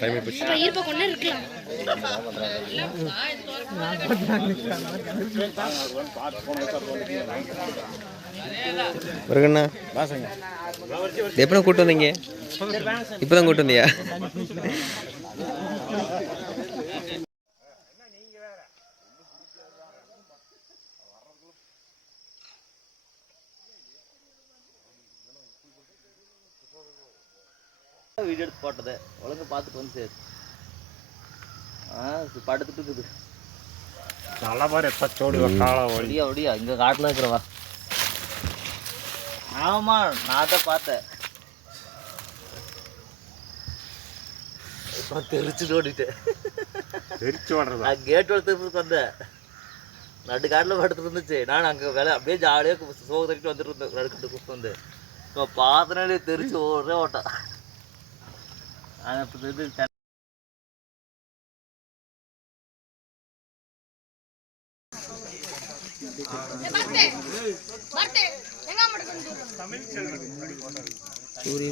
Time போச்சு. ஈர்ப்ப கொண்டே இருக்கலாம். வருங்கண்ணா வாசங்க. எப்போ கூட்டு வந்தீங்க? இப்போதான் கூட்டு வந்தியா? வீடியோ எடுத்து போட்டது ஒழுங்கு பார்த்துட்டு வந்து படுத்துட்டு இருக்குது. நல்லா பாரு எப்போ சோடி ஒடியா ஒடியா இங்கே காட்டில் இருக்கிறவா. ஆமாம் நான் தான் பார்த்தேன். தெரிச்சுட்டு ஓடிட்டேன். தெரிச்சு ஓடுறதா? நான் கேட் வளர்த்துறதுக்கு வந்தேன். நடு காட்டில் படுத்துட்டு இருந்துச்சு. நான் அங்கே வேலை அப்படியே ஜாலியாக சோக தட்டிட்டு வந்துட்டு இருந்தேன். நடுக்கிட்டு கூப்பிட்டு வந்து இப்போ பார்த்தனாலே தெரிச்சு ஓடுறே ஓட்டான். இது சூரிய